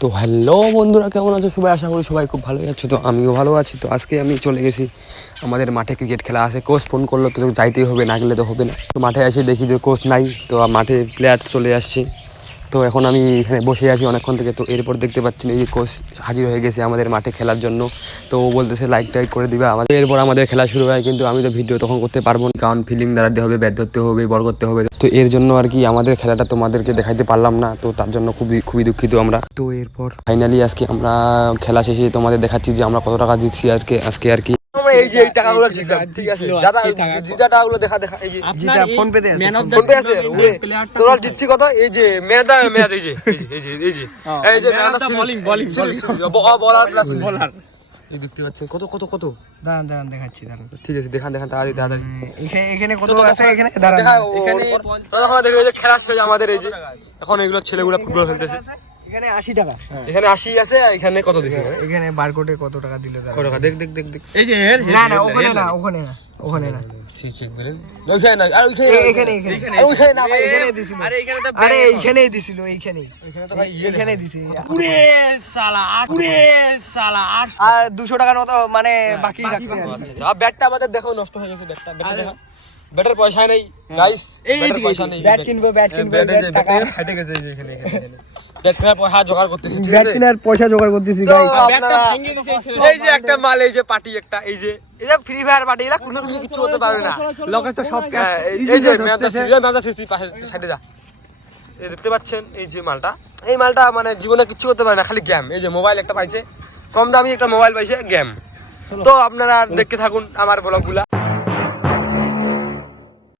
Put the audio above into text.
তো হ্যালো বন্ধুরা, কেমন আছো সবাই? আশা করি সবাই খুব ভালোই আছো। তো আমিও ভালো আছি। তো আজকে আমি চলে গেছি, আমাদের মাঠে ক্রিকেট খেলা আছে। কোচ ফোন করলো, তো যাইতেই হবে, না গেলে তো হবে না। তো মাঠে এসে দেখি যে কোচ নাই, তো মাঠে প্লেয়ার চলে আসছে। তো এখন আমি এখানে বসে আছি অনেকক্ষণ থেকে। তো এরপর দেখতে পাচ্ছেন এই কোচ হাজির হয়ে গেছে আমাদের মাঠে খেলার জন্য। তো ও বলতেছে লাইক টাইক করে দিবা আমাদের। এরপর আমাদের খেলা শুরু হয়, কিন্তু আমি তো ভিডিও তখন করতে পারবো না, কারণ ফিল্ডিং দাঁড়াতে হবে, ব্যাট ধরতে হবে, বল করতে হবে। তো এর জন্য আর কি আমাদের খেলাটা তোমাদেরকে দেখাইতে পারলাম না। তো তার জন্য খুবই দুঃখিত আমরা। তো এরপর ফাইনালি আজকে আমরা খেলা শেষে তোমাদের দেখাচ্ছি যে আমরা কত টাকা জিতছি আজকে আর কি। এই যে এই টাকাগুলো জিতলাম, ঠিক আছে? যারা জিতা টাকাগুলো দেখা এই যে জিতা ফোন পেতে আছে, ফোন পে আছে। তোরা জিতছি কত? এই যে ম্যান অফ দ্য ম্যাচ, এই যে ম্যান অফ দ্য বোলিং বলার প্লাস বোলার। এই দেখতে পাচ্ছেন কত কত কত। দাঁড়ান দেখাচ্ছি, দাঁড়ান। ঠিক আছে, দেখান তাড়াতাড়ি। এখানে কত আছে? এখানে দাঁড়ান, এখানে তখন দেখো এই যে খেলা শেষ আমাদের। এই যে এখন এগুলো ছেলেগুলো ফুটবল খেলতেছে। এখানে 80 টাকা, এখানে 80 আছে। এখানে কত দিছে? এখানে বারকোডে কত টাকা দিল তারা? কত টাকা? দেখ এই যে না ওখানে না সি চেক বলেন। ওইখানে না, আর ওইখানে না ভাই, এখানে দিছিল। আরে এইখানেই দিছিল, এইখানেই তো ভাই এখানে দিছে। পুরে শালা আর 200 টাকার মতো মানে বাকি রাখছে। আচ্ছা, ব্যাটটা আমাদের দেখো নষ্ট হয়ে গেছে। ব্যাটটা দেখা, ব্যাটের পয়সা নেই গাইস, ব্যাটের পয়সা নেই। ব্যাট কিনবো ব্যাট টাকা ফাটে গেছে। এই যে এখানে ব্যাট কেনার পয়সা জোগাড় করতেছি, ঠিক ব্যাট আছে? কেনার পয়সা জোগাড় করতেছি গাইস। ব্যাটটা ভেঙে দিয়েছে এই যে একটা মাল, এই যে পার্টি একটা, এই যে ফ্রি ফায়ার পার্টি, এরা কোনো কিছু করতে পারবে না। লোকে তো সব এই যে মেয়াদা পাশে সাইডে যা। এই দেখতে পাচ্ছেন এই যে মালটা, এই মালটা মানে জীবনে কিছু করতে পারে না, খালি গেম। এই যে মোবাইল একটা পাইছে, কম দামি একটা মোবাইল পাইছে, গেম। তো আপনারা দেখতে থাকুন আমার ব্লগগুলা।